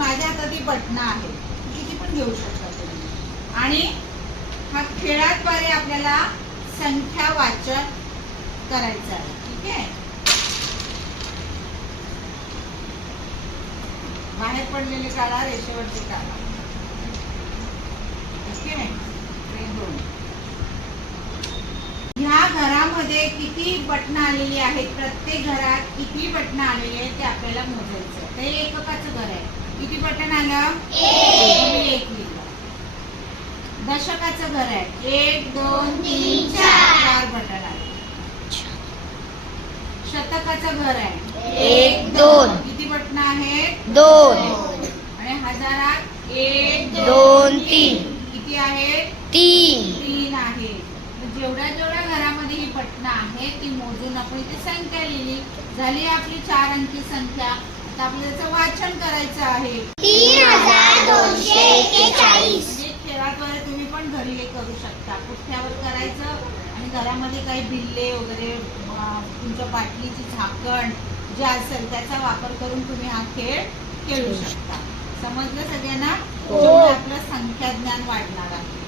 माझ्या हातात ही बटणं आहेत, किती पण घेऊ शकता तुम्ही. आणि हा खेळाद्वारे आपल्याला संख्या वाचन करायचं आहे. ठीक आहे. बाहेर पडलेले काढा, रेषेवरचे काढा. ठीक आहे. ह्या घरामध्ये किती बटणं आलेली आहेत, प्रत्येक घरात किती बटणं आलेली आहेत ते आपल्याला मोजायचं. ते एककाचं घर आहे. किती बटन आलं? एक लिहिलं. दशकाचं घर आहे. 1 2 3 4 बटन आले. शतकाचं घर आहे. 1 2 किती बटन आहेत? 2. आणि हजारात 1 2 3 किती आहेत? 3 आहेत. जेवढ्या जेवढ्या घरामध्ये ही बटणं आहेत ती मोजून आपण इथे संख्या लिहिली. झाली आपली 4 अंकी संख्या. आता आपल्याला त्याचं वाचन करायचं आहे. 3241. खेळाद्वारे तुम्ही पण घरी हे करू शकता. पुठ्ठ्यावर करायचं आणि घरामध्ये काही बिल्ले वगैरे तुमच्या बाटलीची झाकण जे असेल त्याचा वापर करून तुम्ही हा खेळ खेळू शकता. समजलं सगळ्यांना? आपलं संख्या ज्ञान वाढणार आहे.